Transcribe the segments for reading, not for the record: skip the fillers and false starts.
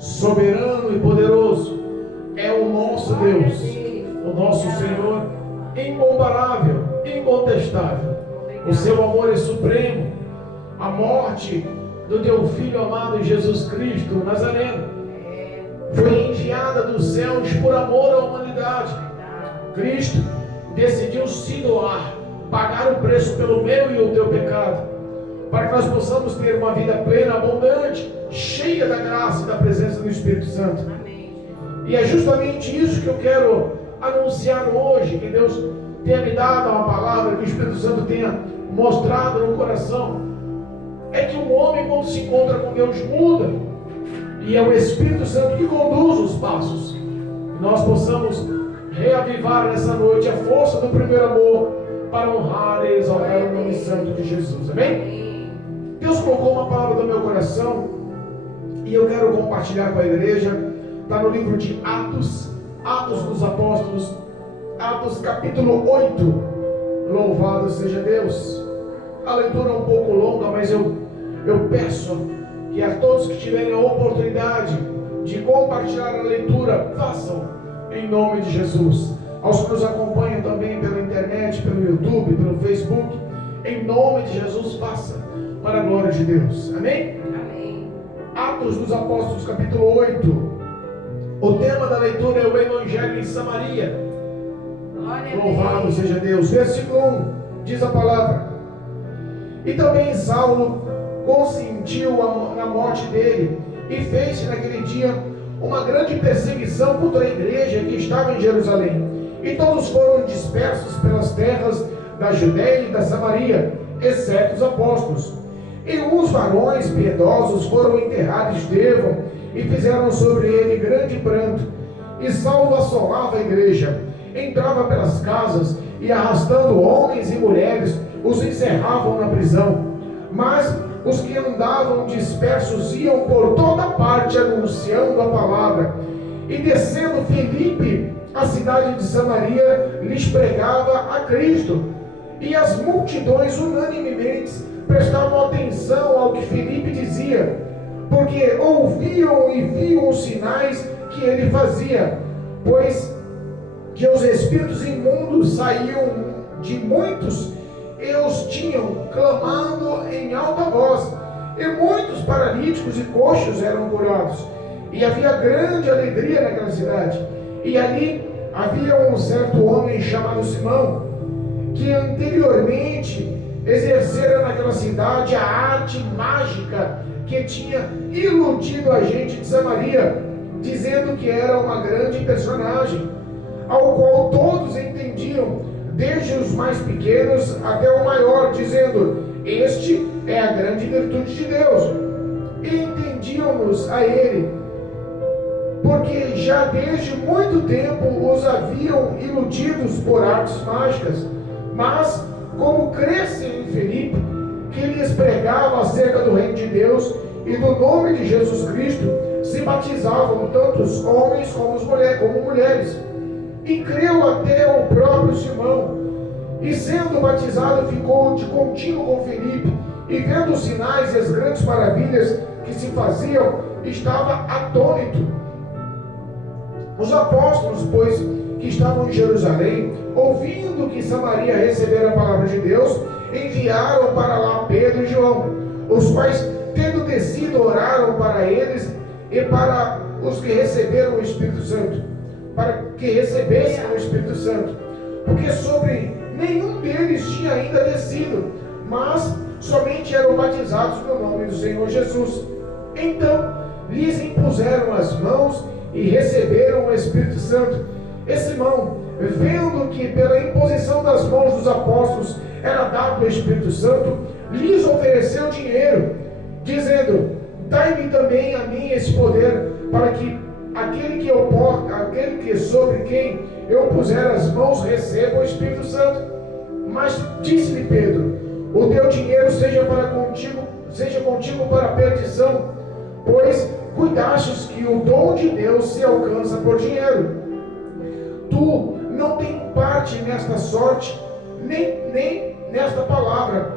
soberano e poderoso é o nosso Deus, o nosso Senhor, incomparável, incontestável. O seu amor é supremo. A morte do teu Filho amado Jesus Cristo Nazareno foi enviada dos céus por amor à humanidade. Cristo decidiu se doar, pagar o preço pelo meu e o teu pecado, para que nós possamos ter uma vida plena, abundante, cheia da graça e da presença do Espírito Santo. E é justamente isso que eu quero anunciar hoje, que Deus tenha me dado uma palavra, que o Espírito Santo tenha mostrado no coração. É que o homem, quando se encontra com Deus, muda, e é o Espírito Santo que conduz os passos. Que nós possamos reavivar nessa noite a força do primeiro amor, para honrar e exaltar o nome santo de Jesus. Amém? Deus colocou uma palavra no meu coração e eu quero compartilhar com a igreja. Está no livro de Atos, Atos dos Apóstolos, Atos capítulo 8. Louvado seja Deus. A leitura é um pouco longa, mas eu peço que a todos que tiverem a oportunidade de compartilhar a leitura, façam em nome de Jesus. Aos que nos acompanham também pela internet, pelo YouTube, pelo Facebook, em nome de Jesus, faça para a glória de Deus. Amém? Amém. Atos dos Apóstolos, capítulo 8. O tema da leitura é o Evangelho em Samaria. Louvado seja Deus. Versículo 1 diz a palavra: E também Saulo consentiu na morte dele, e fez-se naquele dia uma grande perseguição contra a igreja que estava em Jerusalém. E todos foram dispersos pelas terras da Judéia e da Samaria, exceto os apóstolos. E uns varões piedosos foram enterrar Estevão, e fizeram sobre ele grande pranto. E Saulo assolava a igreja, entrava pelas casas, e arrastando homens e mulheres, os encerravam na prisão. Mas os que andavam dispersos iam por toda parte anunciando a palavra. E descendo Filipe, a cidade de Samaria, lhes pregava a Cristo. E as multidões unanimemente prestavam atenção ao que Filipe dizia, porque ouviam e viam os sinais que ele fazia, pois que os espíritos imundos saíam de muitos e os tinham, clamando em alta voz, e muitos paralíticos e coxos eram curados. E havia grande alegria naquela cidade. E ali havia um certo homem chamado Simão, que anteriormente exercera naquela cidade a arte mágica, que tinha iludido a gente de Samaria, dizendo que era uma grande personagem, ao qual todos entendiam, desde os mais pequenos até o maior, dizendo: este é a grande virtude de Deus. E entendiam-nos a ele, porque já desde muito tempo os haviam iludidos por artes mágicas. Mas, como crescem em Filipe, que lhes pregava acerca do reino de Deus e do nome de Jesus Cristo, se batizavam tantos homens como mulheres. E creu até o próprio Simão, e sendo batizado ficou de contínuo com Filipe, e vendo os sinais e as grandes maravilhas que se faziam, estava atônito. Os apóstolos, pois, que estavam em Jerusalém, ouvindo que Samaria recebera a palavra de Deus, enviaram para lá Pedro e João, os quais, tendo descido, oraram para eles e para os que receberam o Espírito Santo, para que recebessem o Espírito Santo, porque sobre nenhum deles tinha ainda descido, mas somente eram batizados no nome do Senhor Jesus. Então lhes impuseram as mãos e receberam o Espírito Santo. E Simão, vendo que pela imposição das mãos dos apóstolos era dado o Espírito Santo, lhes ofereceu dinheiro, dizendo: dai-me também a mim esse poder, para que aquele que sobre quem eu puser as mãos receba o Espírito Santo. Mas disse-lhe Pedro: o teu dinheiro seja contigo para a perdição, pois cuidastes que o dom de Deus se alcança por dinheiro. Tu não tens parte nesta sorte, nem nesta palavra,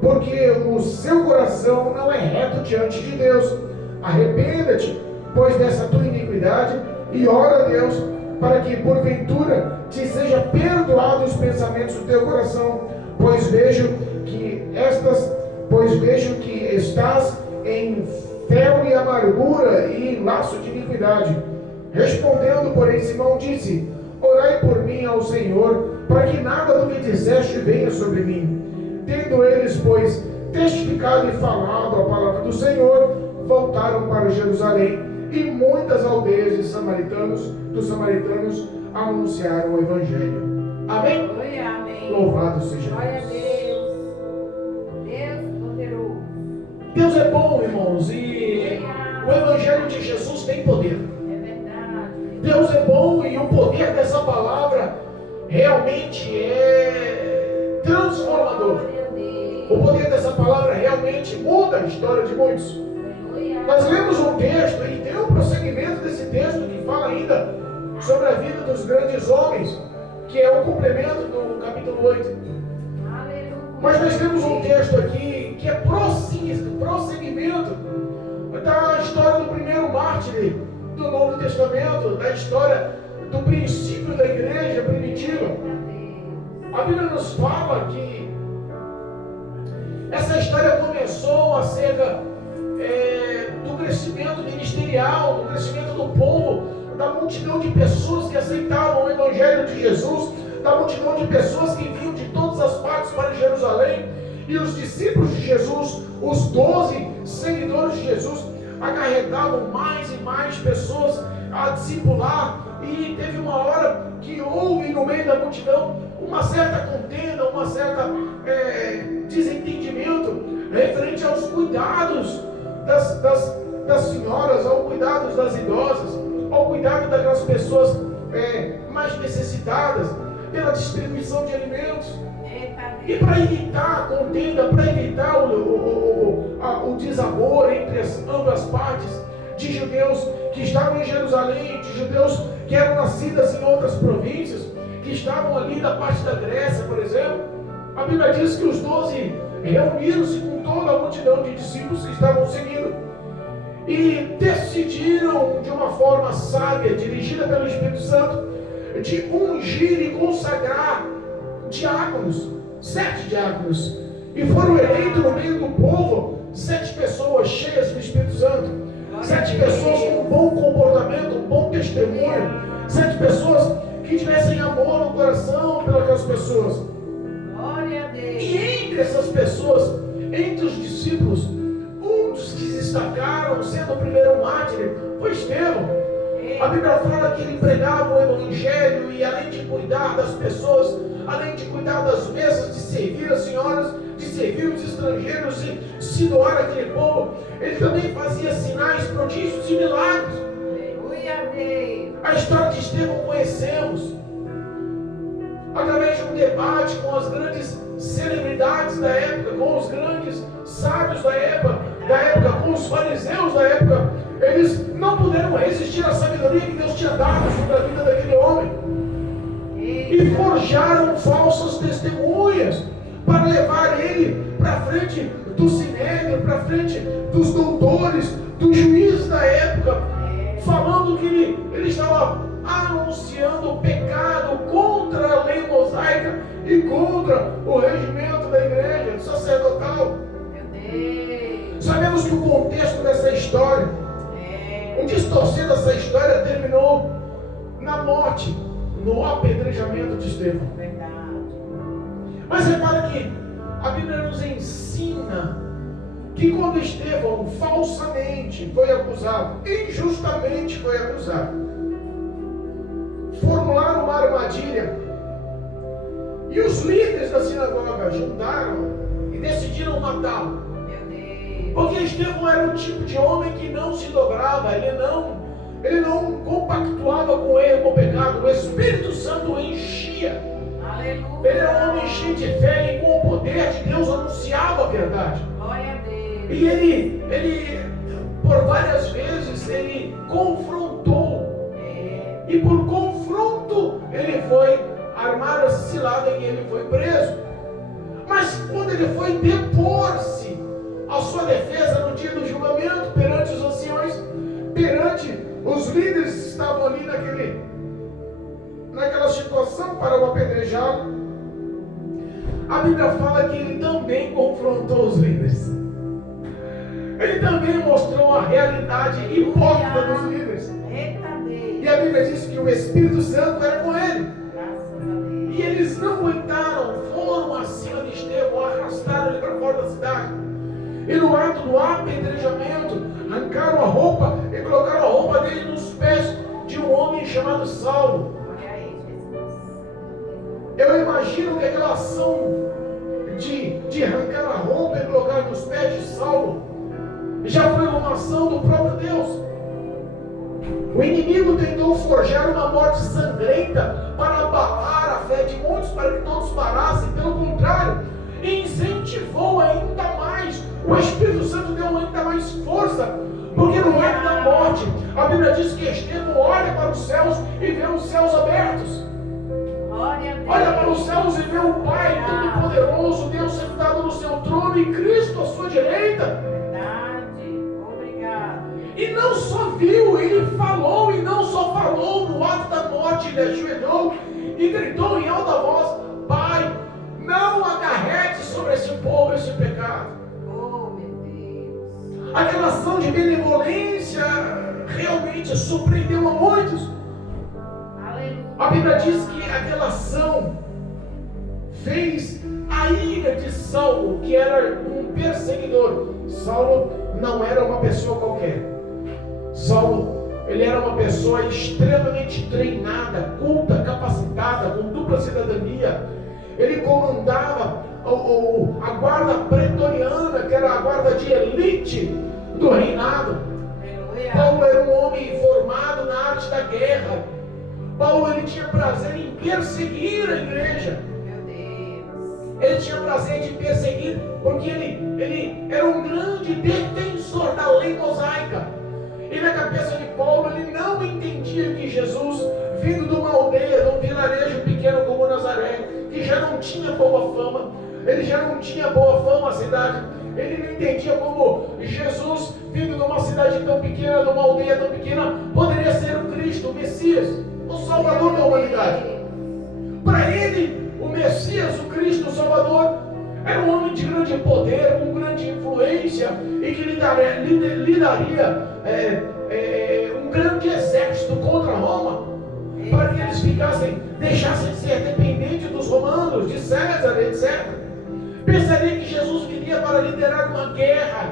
porque o seu coração não é reto diante de Deus. Arrependa-te, pois, dessa tua iniquidade, e ora a Deus, para que, porventura, te seja perdoado os pensamentos do teu coração, pois vejo que estás em fel e amargura e em laço de iniquidade. Respondendo, porém, Simão disse: orai por mim ao Senhor, para que nada do que disseste venha sobre mim. Tendo eles, pois, testificado e falado a palavra do Senhor, voltaram para Jerusalém, e muitas aldeias dos samaritanos anunciaram o Evangelho. Amém? Oi, amém. Louvado seja Glória a Deus. Deus poderoso. Deus é bom, irmãos, e o Evangelho de Jesus tem poder. É verdade. Deus é bom e o poder dessa palavra realmente é transformador. Glória a Deus. O poder dessa palavra realmente muda a história de muitos. Aleluia. Nós lemos um texto e tem um prosseguimento desse texto que fala ainda sobre a vida dos grandes homens, que é o complemento do capítulo 8. Aleluia. Mas nós temos um texto aqui que é prosseguimento da história do primeiro mártir do Novo Testamento, da história do princípio da igreja primitiva. A Bíblia nos fala que essa história começou acerca do crescimento ministerial, do crescimento do povo, da multidão de pessoas que aceitavam o Evangelho de Jesus, da multidão de pessoas que vinham de todas as partes para Jerusalém, e os discípulos de Jesus, os 12 seguidores de Jesus, acarretavam mais e mais pessoas a discipular, e teve uma hora que houve no meio da multidão uma certa contenda, uma certa desentendimento referente aos cuidados das senhoras, ao cuidado das idosas, ao cuidado daquelas pessoas mais necessitadas, pela distribuição de alimentos. E para evitar a contenda, para evitar o desamor entre ambas partes, de judeus que estavam em Jerusalém, de judeus que eram nascidos em outras províncias, que estavam ali da parte da Grécia, por exemplo, a Bíblia diz que os 12 reuniram-se com toda a multidão de discípulos que estavam seguindo e decidiram, de uma forma sábia, dirigida pelo Espírito Santo, de ungir e consagrar diáconos, 7 diáconos, e foram eleitos no meio do povo 7 pessoas cheias do Espírito Santo, 7 pessoas com um bom comportamento, um bom testemunho, 7 pessoas que tivessem amor no coração pelas pessoas. Glória a Deus. E entre essas pessoas, entre os discípulos, um dos que se destacaram, sendo o primeiro mártir, foi Estevão. A Bíblia fala que ele pregava o Evangelho e, além de cuidar das pessoas, além de cuidar das mesas, de servir as senhoras, de servir os estrangeiros e se doar àquele povo, ele também fazia sinais, prodígios e milagres. Aleluia a Deus. A história de Estevão conhecemos através de um debate com as grandes celebridades da época, com os grandes sábios da época, com os fariseus da época. Eles não puderam resistir à sabedoria que Deus tinha dado sobre a vida daquele homem e forjaram falsas testemunhas para levar ele para frente do sinédrio, para frente dos doutores, dos juízes da época, falando que ele estava anunciando o pecado contra a lei mosaica e contra o regimento da igreja sacerdotal. Sabemos que o contexto dessa história, o distorcer dessa história, terminou na morte, no apedrejamento de Estevão. Mas repara que a Bíblia nos ensina que quando Estevão falsamente foi acusado, injustamente foi acusado, formularam uma armadilha, e os líderes da sinagoga juntaram e decidiram matá-lo. Porque Estevão era um tipo de homem que não se dobrava, ele não compactuava com o erro, com o pecado. O Espírito Santo o enchia. Aleluia. Ele era um homem cheio de fé e com o poder de Deus anunciava a verdade. Glória a Deus. E ele por várias vezes, ele confrontou. E por confronto, ele foi armar a cilada e ele foi preso. Mas quando ele foi depor-se, a sua defesa no dia do julgamento perante os anciões, perante os líderes que estavam ali naquela situação para o apedrejá-lo, a Bíblia fala que ele também confrontou os líderes. Ele também mostrou a realidade hipócrita dos líderes. E a Bíblia diz que o Espírito Santo era com ele. E eles não aguentaram, foram acima de Estevão, arrastaram ele para fora da cidade. E no ato do apedrejamento, arrancaram a roupa e colocaram a roupa dele nos pés de um homem chamado Saulo. Eu imagino que aquela ação de arrancar a roupa e colocar nos pés de Saulo já foi uma ação do próprio Deus. O inimigo tentou forjar uma morte sangrenta para abalar a fé de muitos, para que todos parassem. Pelo contrário, incentivou ainda mais. O Espírito Santo deu ainda mais força, porque no ato da morte, a Bíblia diz que Estevão olha para os céus e vê os céus abertos. Olha para os céus e vê o Pai Todo-Poderoso, Deus sentado no seu trono e Cristo à sua direita. E não só viu, ele falou, e não só falou no ato da morte, ele ajoelhou e gritou em alta voz: Pai, não acarrete sobre esse povo esse pecado. Oh, meu Deus. Aquela ação de benevolência realmente surpreendeu a muitos. Aleluia. A Bíblia diz que aquela ação fez a ira de Saulo, que era um perseguidor. Saulo não era uma pessoa qualquer. Saulo, ele era uma pessoa extremamente treinada, culta, capacitada, com dupla cidadania. Ele comandava a guarda pretoriana, que era a guarda de elite do reinado. Aleluia. Paulo era um homem formado na arte da guerra. Paulo, ele tinha prazer em perseguir a igreja. Meu Deus. Ele tinha prazer de perseguir, porque ele era um grande defensor da lei mosaica. E na cabeça de Paulo, ele não entendia que Jesus, vindo de uma aldeia, de um vilarejo pequeno como Nazaré, que já não tinha boa fama, ele já não tinha boa fama a cidade, ele não entendia como Jesus, vindo de uma cidade tão pequena, de uma aldeia tão pequena, poderia ser o Cristo, o Messias, o Salvador da humanidade. Para ele, o Messias, o Cristo, o Salvador, era um homem de grande poder, com grande influência, e que lidaria um grande exército contra Roma, para que eles deixassem de ser dependentes dos romanos, de César, etc. Pensaria que Jesus viria para liderar uma guerra,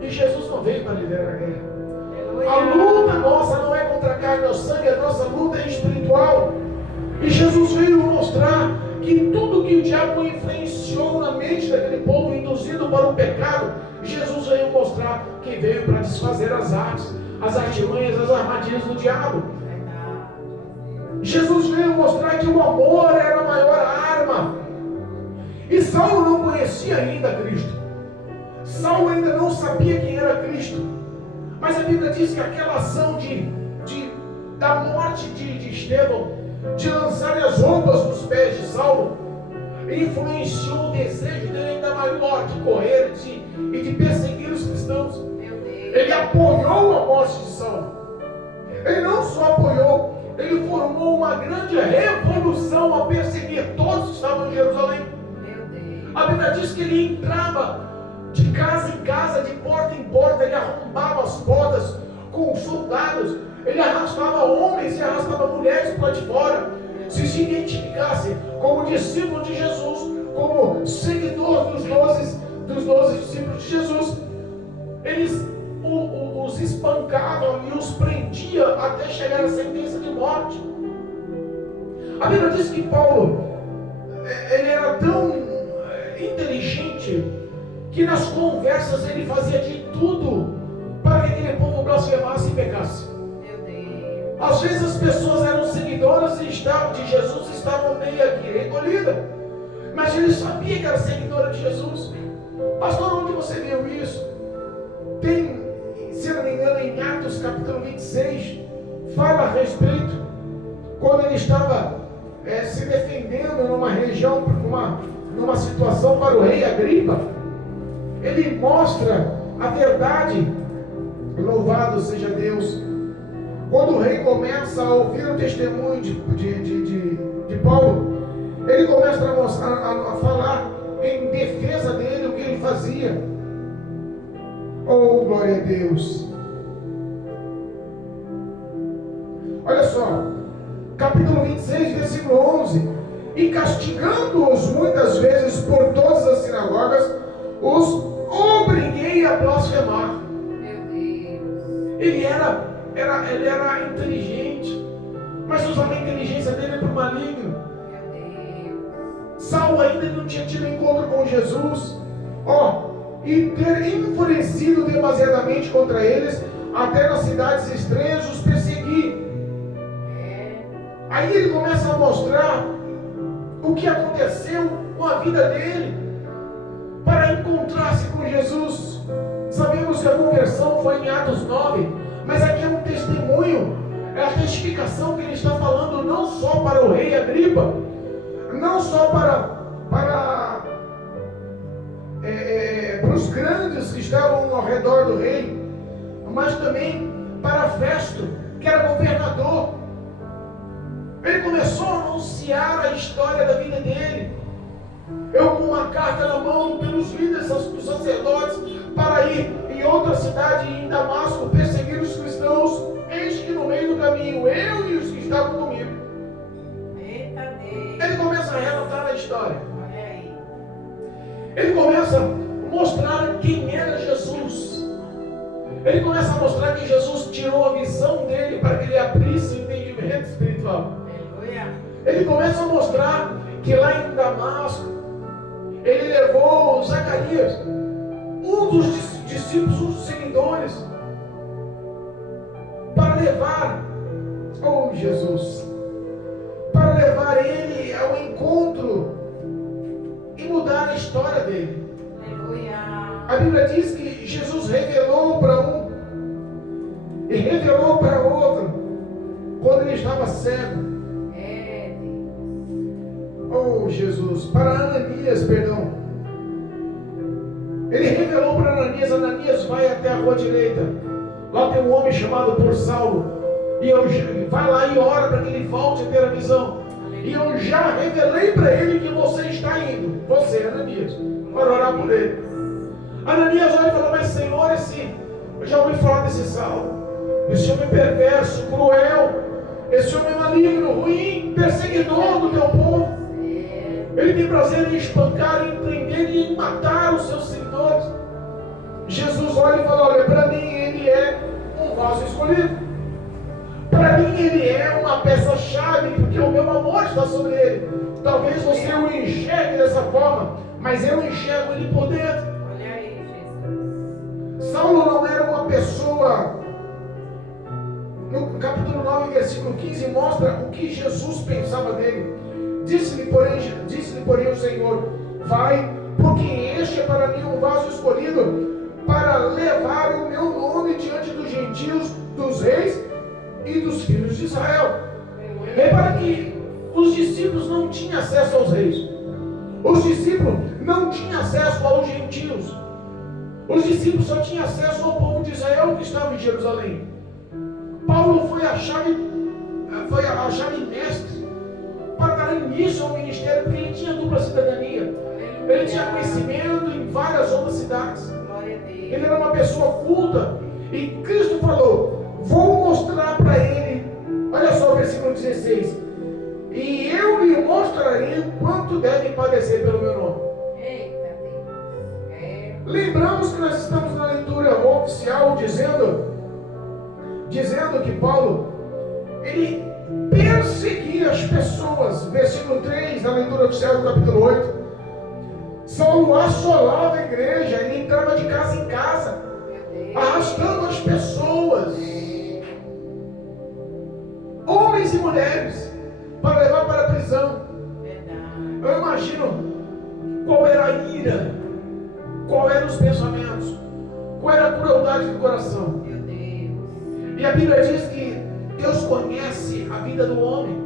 e Jesus não veio para liderar a guerra. A luta nossa não é contra a carne ou sangue, a nossa luta é espiritual. E Jesus veio mostrar que tudo que o diabo influenciou na mente daquele povo, induzido para o pecado, Jesus veio mostrar que veio para desfazer as artimanhas, as armadilhas do diabo. Jesus veio mostrar que o amor era a maior arma. E Saulo não conhecia ainda Cristo. Saulo ainda não sabia quem era Cristo. Mas a Bíblia diz que aquela ação da morte de Estevão, de lançar as roupas nos pés de Saulo, influenciou o desejo dele ainda maior de correr e de perseguir os cristãos. Ele apoiou a morte de Saulo. Ele não só apoiou, ele formou uma grande revolução a perseguir todos que estavam em Jerusalém. A Bíblia diz que ele entrava de casa em casa, de porta em porta, ele arrombava as portas com soldados, ele arrastava homens e arrastava mulheres para de fora. Se identificasse como discípulo de Jesus, como seguidor dos 12 discípulos de Jesus, eles os espancavam e os prendiam até chegar à sentença de morte. A Bíblia diz que Paulo, ele era tão inteligente, que nas conversas ele fazia de tudo para que aquele povo blasfemasse e pecasse. Às vezes as pessoas eram seguidoras de Jesus e estavam meio aqui recolhidas, mas ele sabia que era seguidora de Jesus. Pastor, onde você viu isso? Tem, se não me engano, em Atos capítulo 26, fala a respeito, quando ele estava se defendendo numa região, numa situação para o rei Agripa, ele mostra a verdade. Louvado seja Deus. quando o rei começa a ouvir o testemunho de Paulo, ele começa a falar em defesa dele, o que ele fazia. Oh, glória a Deus. Olha só, capítulo 26, versículo 11. E castigando-os muitas vezes por todas as sinagogas, os obriguei a blasfemar. Meu Deus. Ele era inteligente, mas usava a inteligência dele para o maligno. Meu Deus. Saulo ainda não tinha tido encontro com Jesus, e ter enfurecido demasiadamente contra eles, até nas cidades estranhas os perseguir. Aí ele começa a mostrar o que aconteceu com a vida dele para encontrar-se com Jesus. Sabemos que a conversão foi em Atos 9, mas aqui é um testemunho, é a testificação que ele está falando não só para o rei Agripa, não só para os grandes que estavam ao redor do rei, mas também para Festo, que era governador. Ele começou a anunciar a história da vida dele. Eu com uma carta na mão pelos líderes dos sacerdotes para ir em outra cidade, em Damasco, perseguir os cristãos. Eis que no meio do caminho, eu e os que estavam comigo. Eita Deus. Ele começa a relatar a história. Olha aí. Ele começa a mostrar quem era Jesus. Ele começa a mostrar que Jesus tirou a visão dele para que ele abrisse o entendimento espiritual. Aleluia. Ele começa a mostrar que lá em Damasco, ele levou Zacarias, um dos discípulos, um dos seguidores, para levar, Jesus, para levar ele ao encontro e mudar a história dele. Aleluia. A Bíblia diz que Jesus revelou para um e revelou para outro quando ele estava cego. Jesus, para Ananias, perdão. Ele revelou para Ananias: Ananias, vai até a rua direita. Lá tem um homem chamado por Saulo. Vai lá e ora para que ele volte a ter a visão. E eu já revelei para ele que você está indo. Você, Ananias, para orar por ele. Ananias olha e fala: mas Senhor, eu já ouvi falar desse Saulo. Esse homem perverso, cruel. Esse homem maligno, ruim, perseguidor do teu povo. Ele tem prazer em espancar, em prender e em matar os seus seguidores. Jesus olha e fala: olha, para mim ele é um vaso escolhido. Para mim ele é uma peça-chave, porque o meu amor está sobre ele. Talvez você o enxergue dessa forma, mas eu enxergo ele por dentro. Olha aí, Jesus. Saulo não era uma pessoa. No capítulo 9, versículo 15, mostra o que Jesus pensava dele. Disse-lhe, porém, o Senhor: vai, porque este é para mim um vaso escolhido para levar o meu nome diante dos gentios, dos reis e dos filhos de Israel. Repara que os discípulos não tinham acesso aos reis. Os discípulos não tinham acesso aos gentios. Os discípulos só tinham acesso ao povo de Israel que estava em Jerusalém. Paulo foi a chave mestre para dar início ao ministério, porque ele tinha dupla cidadania. Ele tinha conhecimento em várias outras cidades. Ele era uma pessoa culta. E Cristo falou: vou mostrar para ele. Olha só o versículo 16: e eu lhe mostrarei o quanto deve padecer pelo meu nome. Eita Deus. Lembramos que nós estamos na leitura oficial dizendo que Paulo, ele perseguia as pessoas. Versículo 3 da leitura oficial do capítulo 8. Saulo assolava a igreja, ele entrava de casa em casa, arrastando as pessoas, homens e mulheres, para levar para a prisão. Eu imagino qual era a ira, qual eram os pensamentos, qual era a crueldade do coração. E a Bíblia diz que Deus conhece a vida do homem.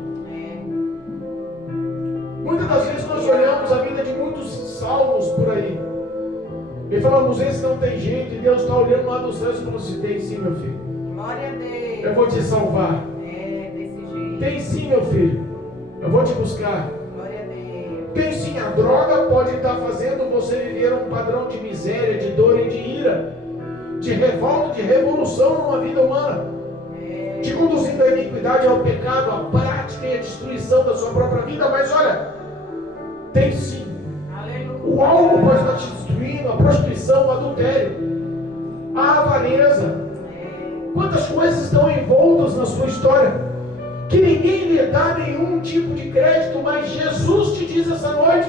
Muitas das vezes nós olhamos a vida de muitos salvos por aí e falamos: esse não tem jeito. E Deus está olhando lá dos céus e falou assim: tem sim, meu filho. Glória a Deus. Deus. Eu vou te salvar. É, desse jeito. Tem sim, meu filho. Eu vou te buscar. Glória a Deus. Tem sim, a droga pode estar fazendo você viver um padrão de miséria, de dor e de ira, de revolta, de revolução numa vida humana, te conduzindo à iniquidade, ao pecado, à prática e à destruição da sua própria vida. Mas olha, tem sim. Aleluia. O álcool pode estar te destruindo, a prostituição, o adultério, a avareza. Quantas coisas estão envoltas na sua história que ninguém lhe dá nenhum tipo de crédito, mas Jesus te diz essa noite: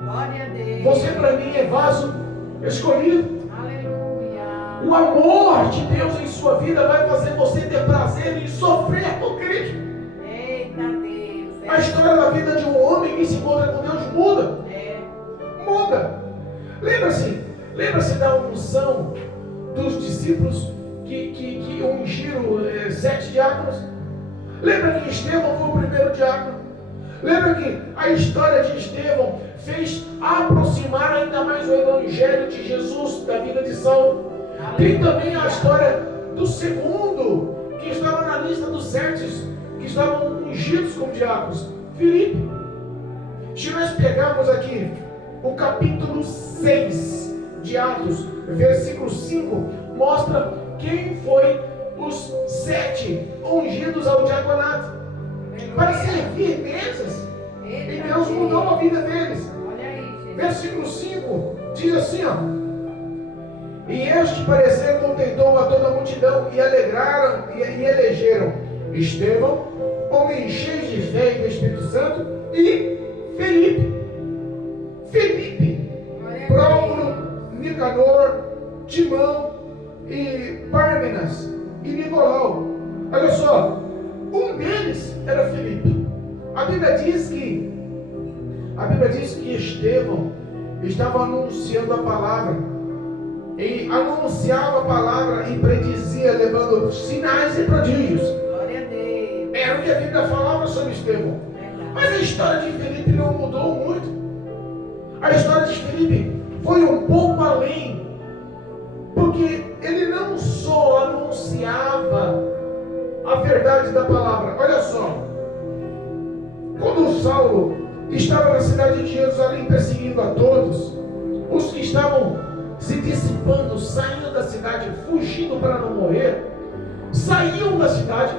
Glória a Deus. você para mim é vaso escolhido. Aleluia. O amor de Deus em sua vida vai fazer você ter prazer em sofrer por Cristo. Eita Deus. A história da vida de um homem que se encontra com Deus muda. Muda. Lembra-se da unção dos discípulos que ungiram 7 diáconos? Lembra que Estevão foi o primeiro diácono? Lembra que a história de Estevão fez aproximar ainda mais o evangelho de Jesus da vida de Saulo? Tem também a história do segundo, que estava na lista dos 7 que estavam ungidos como diáconos, Filipe. Se nós pegarmos aqui o capítulo 6 de Atos, versículo 5, mostra quem foi os 7 ungidos ao diaconato para servir mesas, e Deus mudou a vida deles. Olha aí, Jesus. Versículo 5 diz assim, ó: e este parecer contentou a toda a multidão, e alegraram e elegeram Estevão, homem cheio de fé e do Espírito Santo, e Felipe, Prócoro, Nicanor, Timão e Pármenas e Nicolau. Olha só, um deles era Felipe. A Bíblia diz que Estevão estava anunciando a palavra, e anunciava a palavra e predizia, levando sinais e prodígios. Glória a Deus. Era o que a Bíblia falava sobre Estevão. Mas a história de Felipe não mudou muito. A história de Felipe foi um pouco além, porque ele não só anunciava a verdade da palavra. Olha só, quando Saulo estava na cidade de Jerusalém perseguindo a todos, os que estavam se dissipando, saindo da cidade, fugindo para não morrer, saíam da cidade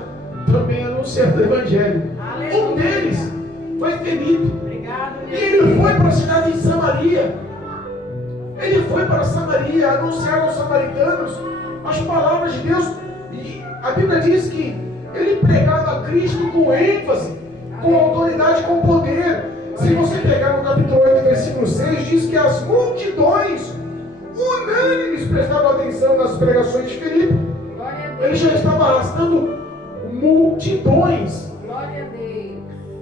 também anunciando o evangelho. Aleluia. Um deles foi Felipe. Obrigado, E ele foi para a cidade de Samaria. Ele foi para Samaria anunciar aos samaritanos as palavras de Deus. E a Bíblia diz que ele pregava a Cristo com ênfase, com autoridade, com poder. Se você pegar no capítulo 8, versículo 6, diz que as multidões unânimes prestavam atenção nas pregações de Filipe. Glória a Deus. Ele já estava arrastando multidões. Glória a Deus.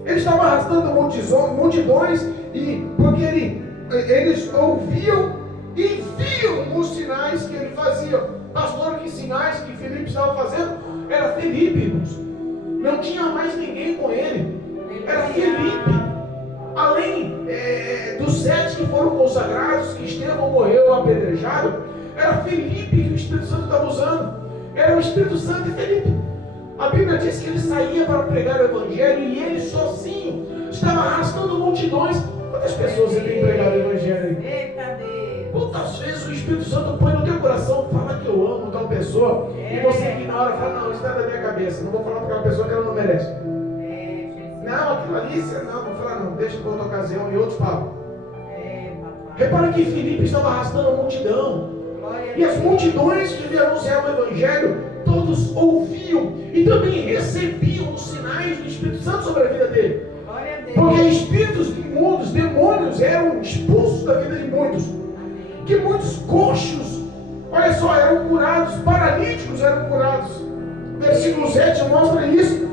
Ele estava arrastando multidões, e porque eles ouviam e viam os sinais que ele fazia. Pastor, que sinais que Filipe estava fazendo? Era Filipe, irmãos. Não tinha mais ninguém com ele. Era Filipe. Além dos 7 que foram consagrados, que Estevão morreu apedrejado, era Filipe que o Espírito Santo estava usando. Era o Espírito Santo e Filipe. A Bíblia diz que ele saía para pregar o Evangelho, e ele sozinho estava arrastando multidões. Quantas pessoas você tem pregado o Evangelho aí? Eita Deus. Quantas vezes o Espírito Santo põe no teu coração, fala que eu amo tal pessoa, e você aqui na hora fala: não, isso não é da minha cabeça, não vou falar para aquela pessoa que ela não merece. Jesus. Não, aquilo ali, não, vou falar não, deixa para outra ocasião, e outros falam. Papai. Repara que Filipe estava arrastando a multidão, Glória a e as Deus. multidões que lhe anunciavam o Evangelho, todos ouviam e também recebiam os sinais do Espírito Santo sobre a vida dele. Glória a Deus. Porque espíritos imundos, demônios, eram expulsos da vida de muitos. Que muitos coxos, olha só, eram curados, paralíticos eram curados. Versículo 7 mostra isso.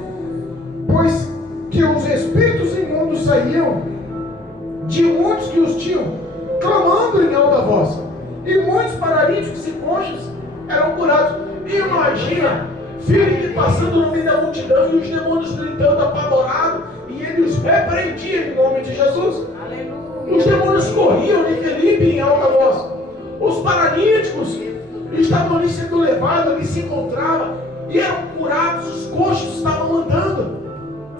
Pois que os espíritos imundos saíam de muitos que os tinham, clamando em alta voz. E muitos paralíticos e coxos eram curados. Imagina Filipe passando no meio da multidão e os demônios gritando apavorados, e ele os repreendia em nome de Jesus. Aleluia. Os demônios corriam de Filipe em alta voz. Os paralíticos estavam ali sendo levados, ali se encontravam e eram curados coxos estavam andando.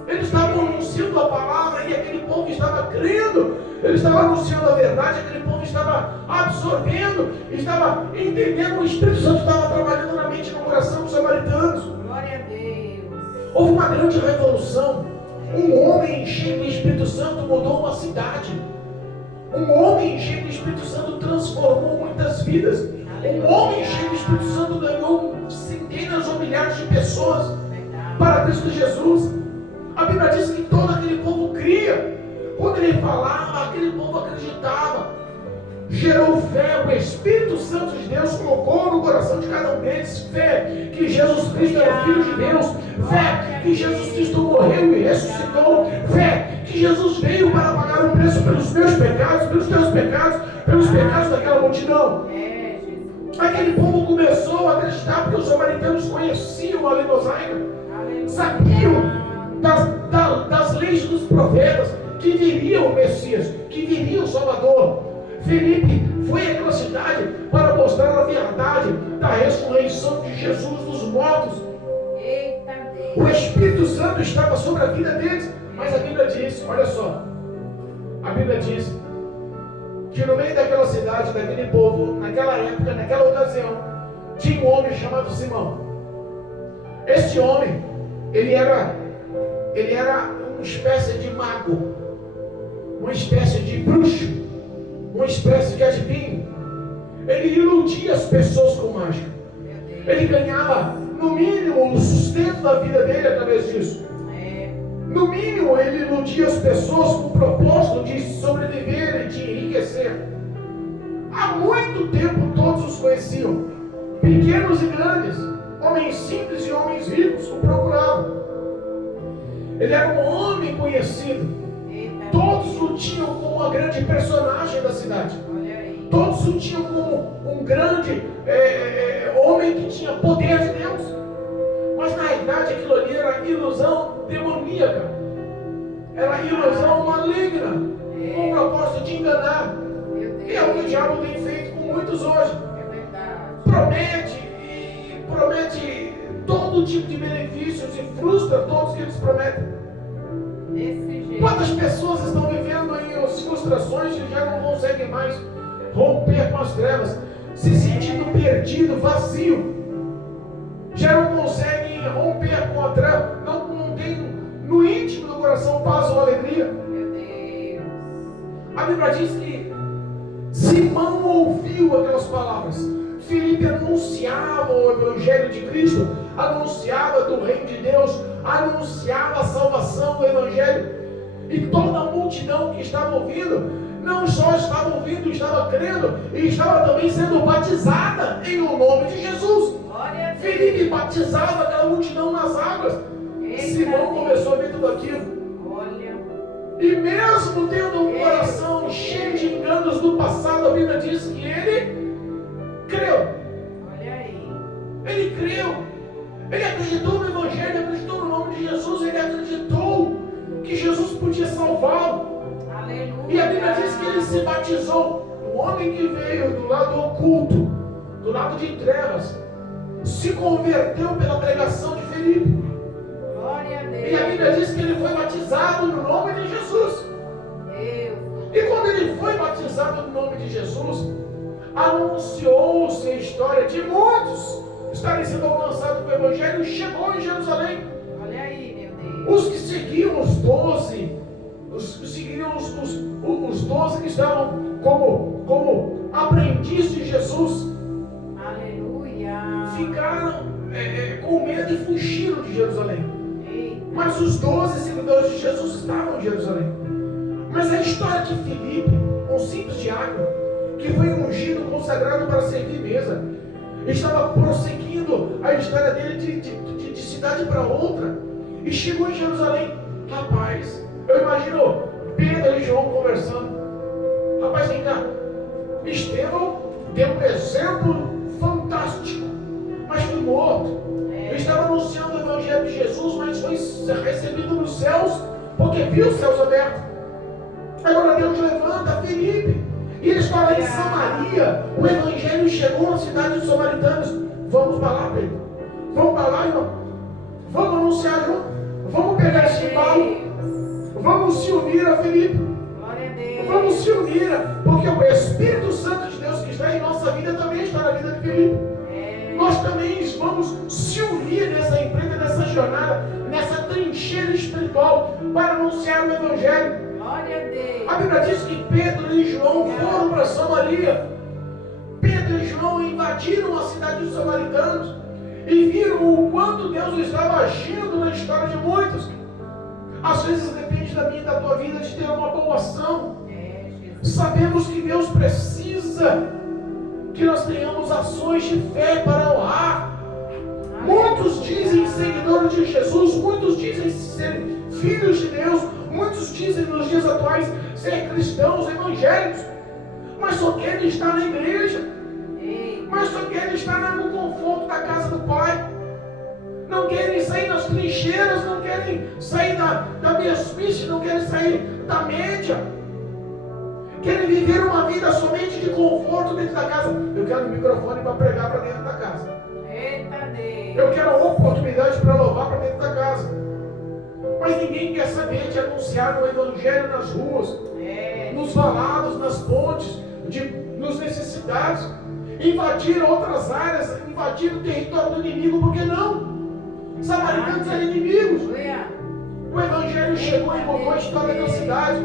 Eles estavam anunciando a palavra e aquele povo estava crendo. Ele estava anunciando a verdade, aquele povo estava absorvendo, estava entendendo. O Espírito Santo estava trabalhando na mente e no coração dos samaritanos. Glória a Deus. Houve uma grande revolução. Um homem cheio do Espírito Santo mudou uma cidade. Um homem cheio do Espírito Santo transformou muitas vidas. Um homem cheio do Espírito Santo ganhou centenas ou milhares de pessoas para Cristo Jesus. A Bíblia diz que todo aquele povo cria. Quando ele falava, aquele povo acreditava. Gerou fé. O Espírito Santo de Deus colocou no coração de cada um deles fé que Jesus Cristo é o Filho de Deus. Fé que Jesus Cristo morreu e ressuscitou. Fé que Jesus veio para pagar o preço pelos meus pecados, pelos teus pecados, pelos pecados daquela multidão. Aquele povo começou a acreditar porque os samaritanos conheciam a lei mosaica, sabiam das leis dos profetas, que viria o Messias, que viria o Salvador. Felipe foi àquela cidade para mostrar a verdade da ressurreição de Jesus dos mortos. O Espírito Santo estava sobre a vida deles, mas a Bíblia diz, olha só, a Bíblia diz que no meio daquela cidade, daquele povo, naquela época, naquela ocasião, tinha um homem chamado Simão. Este homem, ele era uma espécie de mago, uma espécie de bruxo, uma espécie de adivinho. Ele iludia as pessoas com mágica. Ele ganhava, no mínimo, o sustento da vida dele através disso. No mínimo, ele iludia as pessoas com o propósito de sobreviver e de enriquecer. Há muito tempo todos os conheciam, pequenos e grandes, homens simples e homens ricos o procuravam. Ele era um homem conhecido. Todos o tinham como uma grande personagem da cidade. Todos o tinham como um grande homem que tinha poder de Deus. Mas na realidade aquilo ali era ilusão demoníaca. Era ilusão maligna, com o propósito de enganar. E é o que o diabo tem feito com muitos hoje. Promete todo tipo de benefícios e frustra todos que eles prometem. Quantas pessoas estão vivendo em frustrações e já não conseguem mais romper com as trevas, se sentindo perdido, vazio, já não conseguem romper com a treva, não tem no íntimo do coração paz ou alegria. A Bíblia diz que Simão ouviu aquelas palavras. Filipe anunciava o Evangelho de Cristo, anunciava do reino de Deus, anunciava a salvação do Evangelho. E toda a multidão que estava ouvindo, não só estava ouvindo, estava crendo, e estava também sendo batizada em o nome de Jesus. Filipe batizava aquela multidão nas águas. Simão começou a ver tudo aquilo. E mesmo tendo um coração cheio de enganos do passado, a Bíblia diz que ele creu. Ele creu. Ele acreditou no Evangelho, acreditou no nome de Jesus, ele acreditou que Jesus podia salvá-lo. E a Bíblia diz que ele se batizou. O homem que veio do lado oculto, do lado de trevas, se converteu pela pregação de Filipe. E a Bíblia diz que ele foi batizado no nome de Jesus. E quando ele foi batizado no nome de Jesus, anunciou-se a história de muitos estarem sendo alcançados pelo Evangelho e chegou em Jerusalém. Os que seguiam os 12, os 12 que estavam como aprendizes de Jesus, ficaram com medo e fugiram de Jerusalém. Mas os 12 seguidores de Jesus estavam em Jerusalém. Mas a história de Filipe, um simples diácono, que foi ungido, consagrado para servir mesa, estava prosseguindo a história dele de cidade para outra, e chegou em Jerusalém. Rapaz, eu imagino Pedro e João conversando. Rapaz, vem cá, Estevão deu um exemplo fantástico, mas foi morto. Ele estava anunciando o Evangelho de Jesus, mas foi recebido nos céus, porque viu os céus abertos. Agora Deus levanta Filipe, e ele está lá em Samaria. O Evangelho chegou na cidade dos samaritanos. Vamos para lá, Pedro. Vamos para lá, irmão. Vamos vamos se unir a Felipe. Glória a Deus. Vamos se unir, porque o Espírito Santo de Deus que está em nossa vida também está na vida de Felipe. Nós também vamos se unir nessa empresa, nessa jornada, nessa trincheira espiritual para anunciar o Evangelho. Glória a Deus. A Bíblia diz que Pedro e João foram para Samaria. Pedro e João invadiram a cidade dos samaritanos e viram o quanto Deus estava agindo na história de muitos. Às vezes depende da minha e da tua vida de ter uma boa ação. Sabemos que Deus precisa que nós tenhamos ações de fé para honrar. Muitos dizem seguidores de Jesus, muitos dizem ser filhos de Deus, muitos dizem nos dias atuais ser cristãos evangélicos, mas só querem estar na igreja, mas só querem estar no conforto da casa do Pai, não querem sair das trincheiras, não querem sair da mesmice, não querem sair da média, querem viver uma vida somente de conforto dentro da casa. Eu quero um microfone para pregar para dentro da casa. Eita Deus. Eu quero uma oportunidade para louvar para dentro da casa. Mas ninguém quer saber de anunciar o Evangelho nas ruas, nos valados, nas pontes, nos necessitados. Invadir outras áreas, invadir o território do inimigo, por que não? Samaritanos eram inimigos. O Evangelho chegou e mudou a história da cidade.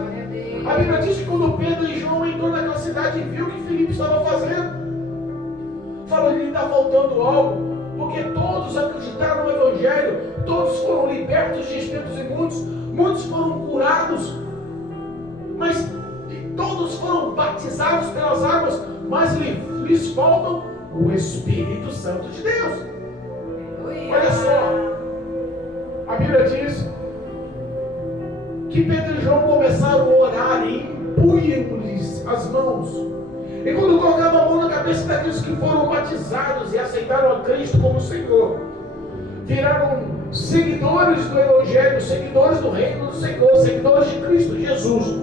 A Bíblia diz que quando Pedro e João entrou naquela cidade e viu o que Filipe estava fazendo, falou: ele está faltando algo, porque todos acreditaram no Evangelho, todos foram libertos de espíritos imundos, muitos foram curados, mas todos foram batizados pelas águas, mas lhes faltam o Espírito Santo de Deus. Olha só, a Bíblia diz que Pedro e João começaram a orar e impunham-lhes as mãos. E quando colocavam a mão na cabeça daqueles que foram batizados e aceitaram a Cristo como Senhor, viraram seguidores do Evangelho, seguidores do Reino do Senhor, seguidores de Cristo Jesus.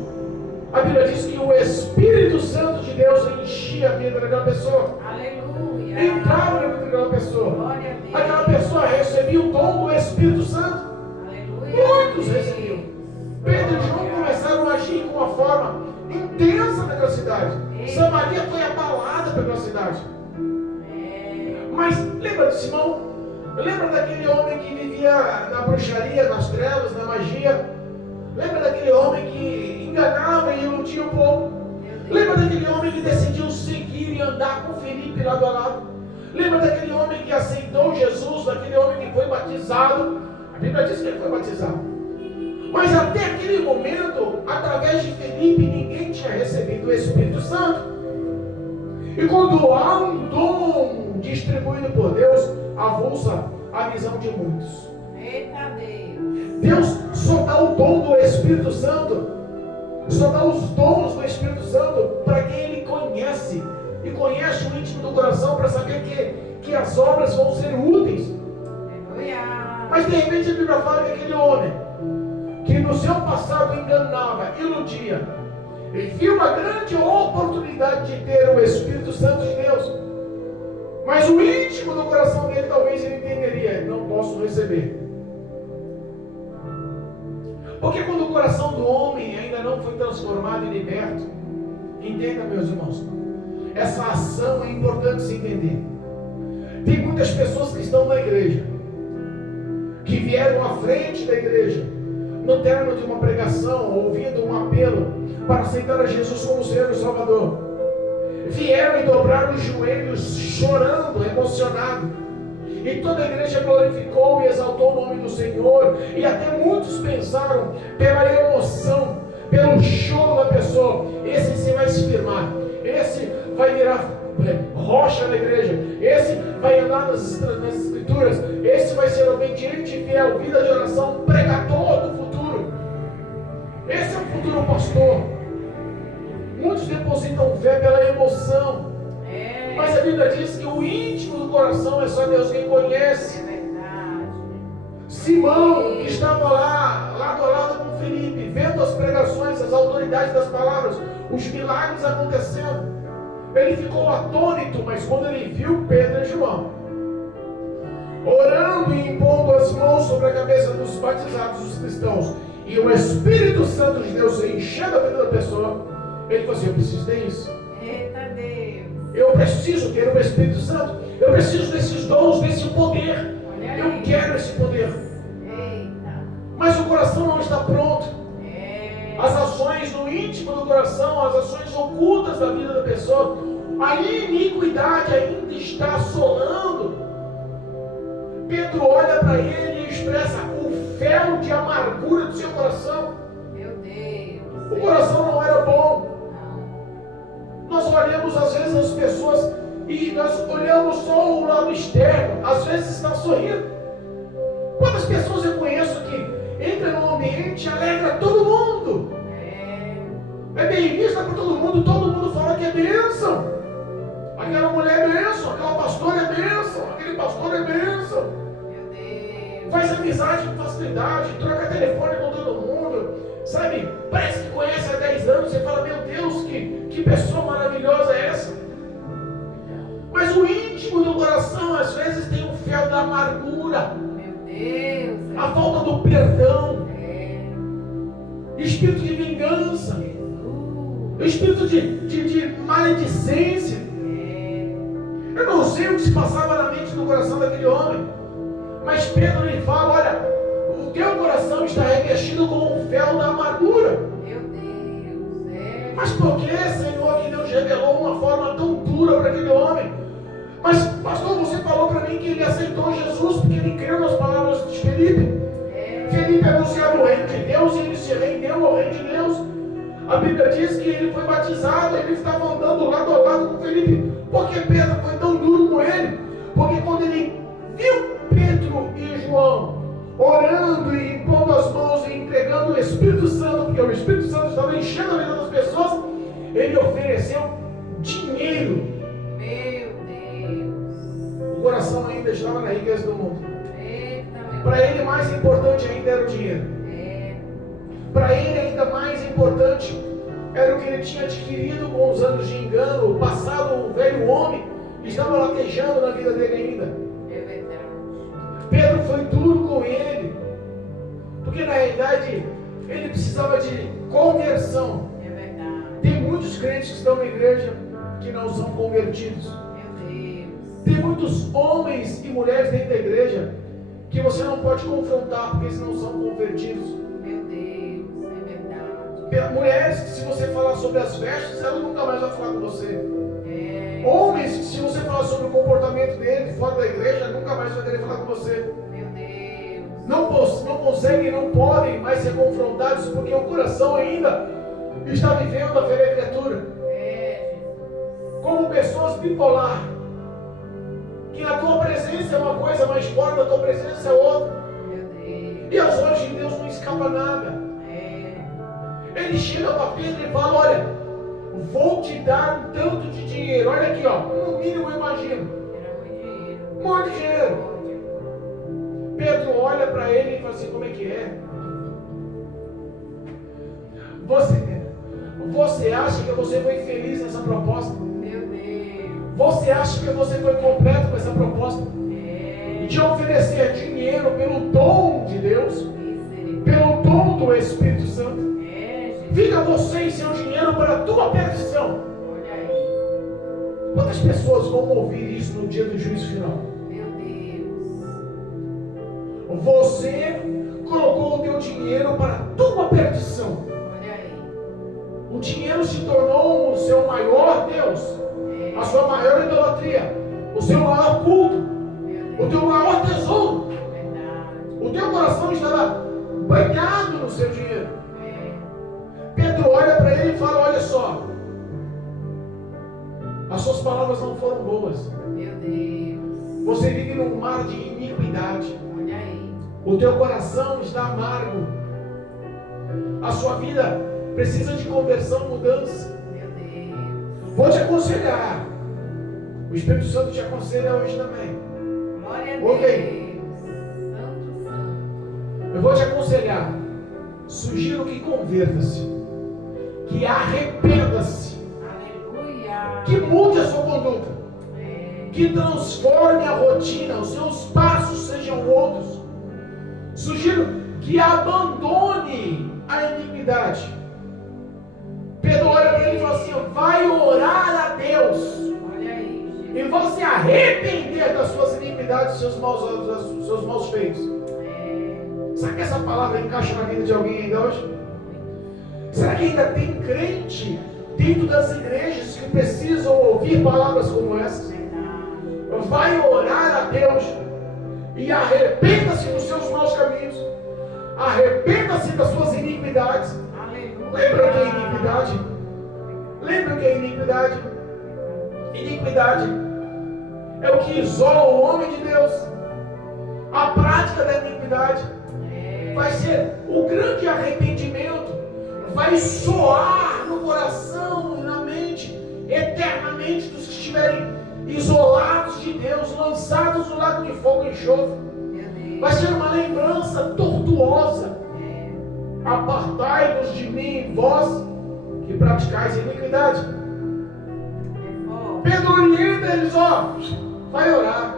A Bíblia diz que o Espírito Santo de Deus enchia a vida daquela pessoa. Aleluia. Entrava na vida daquela pessoa. Glória a Deus. Aquela pessoa recebia o dom do Espírito Santo. Aleluia. Muitos recebiam. Pedro e João começaram a agir com uma forma intensa naquela cidade. Samaria foi abalada pela cidade. Mas lembra de Simão? Lembra daquele homem que vivia na bruxaria, nas trevas, na magia? Lembra daquele homem que enganava e iludia o povo? Lembra daquele homem que decidiu seguir e andar com Felipe lado a lado? Lembra daquele homem que aceitou Jesus, daquele homem que foi batizado? A Bíblia diz que ele foi batizado. Mas até aquele momento, através de Felipe, ninguém tinha recebido o Espírito Santo. E quando há um dom distribuído por Deus, avulsa a visão de muitos. Eita Deus. Deus só dá o dom do Espírito Santo, só dá os dons do Espírito Santo para quem Ele conhece, e conhece o íntimo do coração para saber que as obras vão ser úteis. Aleluia. Mas de repente a Bíblia fala que aquele homem que no seu passado enganava, iludia, ele viu uma grande oportunidade de ter o Espírito Santo de Deus, mas o íntimo do coração dele talvez ele entenderia: não posso receber. Porque quando o coração do homem ainda não foi transformado e liberto, entenda, meus irmãos, essa ação é importante se entender. Tem muitas pessoas que estão na igreja, que vieram à frente da igreja, no término de uma pregação, ouvindo um apelo para aceitar a Jesus como Senhor e Salvador, vieram e dobraram os joelhos, chorando, emocionado, e toda a igreja glorificou e exaltou o nome do Senhor, e até muitos pensaram, pela emoção, pelo choro da pessoa: esse se vai se firmar, esse vai virar rocha na igreja, esse vai andar nas escrituras, esse vai ser obediente e fiel, vida de oração, pregador do futuro, esse é o futuro pastor. Muitos depositam fé pela emoção, mas a Bíblia diz que o íntimo do coração é só Deus quem conhece. É verdade. Simão, que estava lá, lado a lado com Felipe, vendo as pregações, as autoridades das palavras, os milagres acontecendo, ele ficou atônito. Mas quando ele viu Pedro e João orando e impondo as mãos sobre a cabeça dos batizados, dos cristãos, e o Espírito Santo de Deus se enchendo a vida da pessoa, ele falou assim: eu preciso ter isso. Eita Deus. Eu preciso ter o Espírito Santo. Eu preciso desses dons, desse poder. Olha aí. Eu quero esse poder. Eita. Mas o coração não está pronto. É. As ações no íntimo do coração, as ações ocultas da vida da pessoa, a iniquidade ainda está assolando. Pedro olha para ele e expressa o fel de amargura do seu coração. Meu Deus. O coração não era bom. Não. Nós olhamos às vezes as pessoas e nós olhamos só o lado externo. Às vezes está sorrindo. Quantas pessoas eu conheço que entra num ambiente e alegra todo mundo? É bem vista por todo mundo fala que é bênção. Aquela mulher é bênção, aquela pastora é bênção, aquele pastor é bênção. Meu Deus. Faz amizade com facilidade, troca telefone com todo mundo, sabe? Parece que conhece há 10 anos, você fala: meu Deus, que pessoa maravilhosa é essa? Mas o íntimo do coração às vezes tem um fel da amargura, Meu Deus. a falta do perdão, É. espírito de vingança, Jesus. espírito de maledicência. Eu não sei o que se passava na mente do coração daquele homem, mas Pedro lhe fala: olha, o teu coração está revestido com um fel da amargura. Meu Deus. É. Mas por que, Senhor, que Deus revelou uma forma tão dura para aquele homem? Mas, pastor, você falou para mim que ele aceitou Jesus porque ele creu nas palavras de Felipe. Felipe anunciava o reino de Deus e ele se rendeu ao reino de Deus. A Bíblia diz que ele foi batizado, ele estava andando lado a lado com Felipe. Por que Pedro foi tão duro com ele? Porque quando ele viu Pedro e João orando e impondo as mãos e entregando o Espírito Santo, porque o Espírito Santo estava enchendo a vida das pessoas, ele ofereceu dinheiro. Meu Deus. O coração ainda estava na riqueza do mundo. Eita, meu Para ele, mais importante ainda era o dinheiro. É. Para ele, ainda mais importante era o que ele tinha adquirido com os anos de engano. O passado, o velho homem estava latejando na vida dele ainda. É verdade. Pedro foi duro com ele, porque na realidade ele precisava de conversão. É verdade. Tem muitos crentes que estão na igreja que não são convertidos. Meu Deus. Tem muitos homens e mulheres dentro da igreja que você não pode confrontar porque eles não são convertidos. Meu Deus. É verdade. Mulheres que, se você falar sobre as vestes, ela nunca mais vai falar com você. É. Homens que, se você falar sobre o comportamento dele fora da igreja, nunca mais vai querer falar com você. Meu Deus. Não conseguem, não podem mais ser confrontados porque o coração ainda está vivendo a velha criatura. É, Jesus. Como pessoas bipolar, que na tua presença é uma coisa, mas fora da tua presença é outra. Meu Deus. E aos olhos de Deus não escapa nada. É. Ele chega para Pedro e fala: olha, vou te dar um tanto de dinheiro. Olha aqui, ó, no mínimo eu imagino, Era muito dinheiro. muito dinheiro. Pedro olha para ele e fala assim: como é que é? Você acha que você foi feliz nessa proposta? Meu Deus. Você acha que você foi completo com essa proposta? É. De oferecer dinheiro pelo dom de Deus, Misericórdia. pelo dom do Espírito Santo. É, Jesus. Fica você e seu dinheiro para a tua perdição. Olha aí. Quantas pessoas vão ouvir isso no dia do juízo final? Meu Deus. Você colocou o teu dinheiro para a tua perdição. Olha aí. O dinheiro se tornou o seu maior Deus, a sua maior idolatria, o seu maior culto, Meu o Deus. teu maior tesouro. Verdade. O teu coração estava banhado no seu dinheiro. É. Pedro olha para ele e fala: olha só, as suas palavras não foram boas. Meu Deus. Você vive num mar de iniquidade. Olha aí. O teu coração está amargo. A sua vida precisa de conversão, mudança. Meu Deus. Vou te aconselhar. O Espírito Santo te aconselha hoje também. Glória a Deus. Ok. Santo, santo. Eu vou te aconselhar. Sugiro que converta-se, que arrependa-se, Aleluia. que mude a sua conduta, É. que transforme a rotina, os seus passos sejam outros. Sugiro que abandone a iniquidade. Pedro olha para ele e fala assim: vai orar a Deus. Olha aí, Jesus. E vão se arrepender das suas iniquidades, dos seus maus feitos. Será que essa palavra encaixa na vida de alguém ainda hoje? Será que ainda tem crente dentro das igrejas que precisam ouvir palavras como essas? Vai orar a Deus e arrependa-se dos seus maus caminhos. Arrependa-se das suas iniquidades. Lembra o que é iniquidade? Lembra o que é iniquidade? Iniquidade é o que isola o homem de Deus. A prática da iniquidade vai ser o grande arrependimento. Vai soar no coração e na mente eternamente dos que estiverem isolados de Deus, lançados no lago de fogo e enxofre. Vai ser uma lembrança tortuosa. Apartai-vos de mim, vós que praticais iniquidade. Pedro orienta eles, vai orar.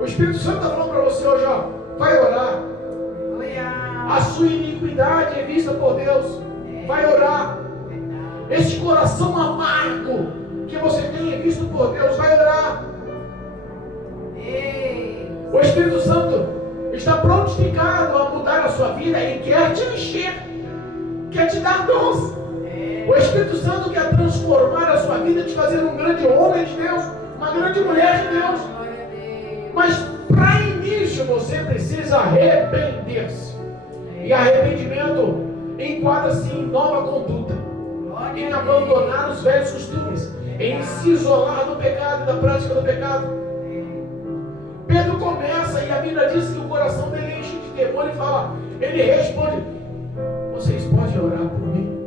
O Espírito Santo está falando para você hoje, vai orar. A sua iniquidade é vista por Deus. Vai orar. Esse coração amargo que você tem é visto por Deus. Vai orar. O Espírito Santo está prontificado a mudar a sua vida e quer te encher, quer te dar dons. O Espírito Santo quer transformar a sua vida, te fazer um grande homem de Deus, uma grande mulher de Deus. Mas para início você precisa arrepender-se. E arrependimento enquadra-se em nova conduta, em abandonar os velhos costumes, em se isolar do pecado e da prática do pecado. Pedro começa e a Bíblia diz que o coração dele enche de temor e fala, ele responde: vocês podem orar por mim?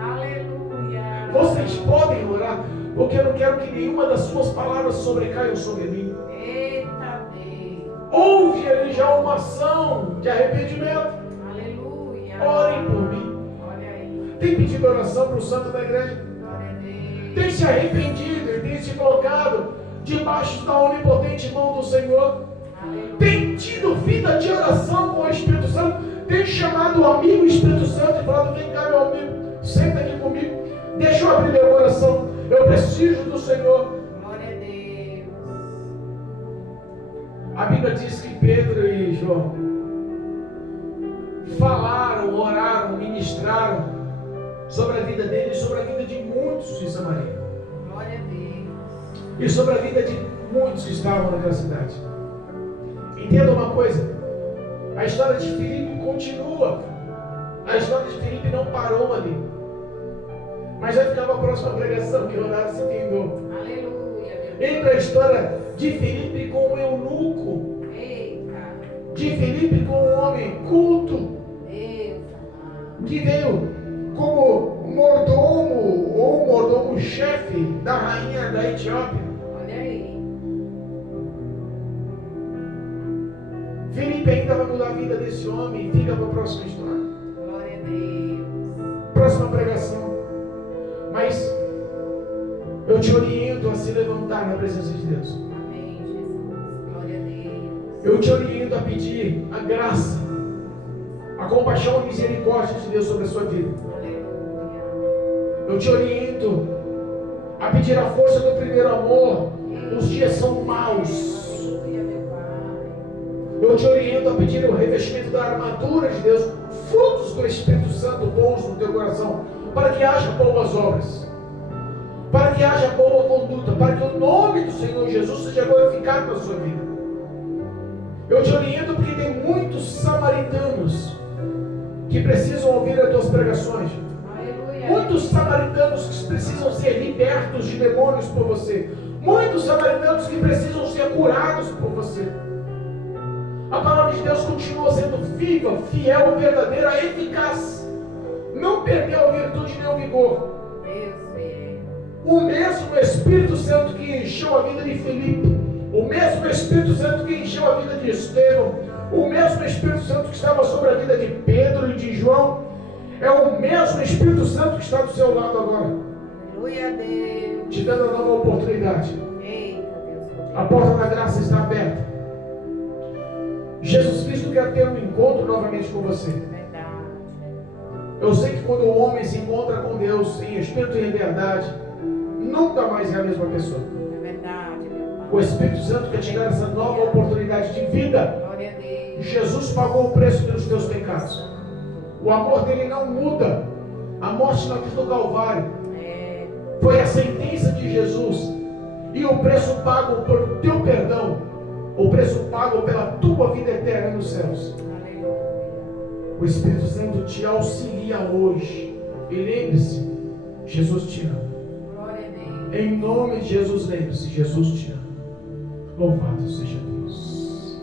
Aleluia. Vocês podem orar, porque eu não quero que nenhuma das suas palavras sobrecaiam sobre mim. Eita Deus. Houve ali já uma ação de arrependimento. Aleluia. Orem por mim. Olha aí. Tem pedido oração para o santo da igreja? Glória a Deus. Tem se arrependido e tem se colocado debaixo da onipotente mão do Senhor? Aleluia. Tem tido vida de oração com o Espírito Santo? Tem chamado o amigo Espírito Santo e falado: vem cá, meu amigo, senta aqui comigo, deixa eu abrir meu coração, eu preciso do Senhor. Glória a Deus. A Bíblia diz que Pedro e João falaram, oraram, ministraram sobre a vida dele e sobre a vida de muitos de Samaria. Glória a Deus. E sobre a vida de muitos que estavam naquela cidade. Entenda uma coisa: a história de Filipe continua. A história de Filipe não parou ali. Mas vai ficar para a próxima pregação, que o horário se findou. Aleluia. Entra a história de Filipe com um eunuco. Eita. De Filipe com um homem culto, Deus. que veio como mordomo ou mordomo-chefe da rainha da Etiópia. Olha aí. Filipe ainda vai mudar a vida desse homem. Fica para a próxima história. Glória a Deus. Próxima pregação. Mas eu te oriento a se levantar na presença de Deus. Amém, Jesus. Glória a Deus. Eu te oriento a pedir a graça, a compaixão e a misericórdia de Deus sobre a sua vida. Aleluia. Eu te oriento a pedir a força do primeiro amor. Os dias são maus. Aleluia, meu Pai. Eu te oriento a pedir o revestimento da armadura de Deus, frutos do Espírito Santo bons no teu coração, para que haja boas obras, para que haja boa conduta, para que o nome do Senhor Jesus seja glorificado na sua vida. Eu te oriento porque tem muitos samaritanos que precisam ouvir as tuas pregações. Aleluia. Muitos samaritanos que precisam ser libertos de demônios por você. Muitos samaritanos que precisam ser curados por você. A palavra de Deus continua sendo viva, fiel, verdadeira, eficaz. Não perdeu a virtude nem o vigor. Deus é. O mesmo Espírito Santo que encheu a vida de Filipe, o mesmo Espírito Santo que encheu a vida de Estevão, o mesmo Espírito Santo que estava sobre a vida de Pedro e de João, é o mesmo Espírito Santo que está do seu lado agora, Aleluia, Deus. te dando a nova oportunidade. Eita, Deus. A porta da graça está aberta. Jesus Cristo quer ter um encontro novamente com você. Verdade. Eu sei que quando o homem se encontra com Deus em espírito e em verdade, nunca mais é a mesma pessoa. É verdade, meu Pai. O Espírito Santo quer te dar essa nova oportunidade de vida. Glória a Deus. Jesus pagou o preço pelos teus pecados. O amor dele não muda. A morte na cruz do Calvário foi a sentença de Jesus. E o preço pago por teu perdão, o preço pago pela tua vida eterna nos céus. Aleluia. O Espírito Santo te auxilia hoje. E lembre-se, Jesus te ama. Glória a Deus. Em nome de Jesus, lembre-se, Jesus te ama. Louvado seja Deus.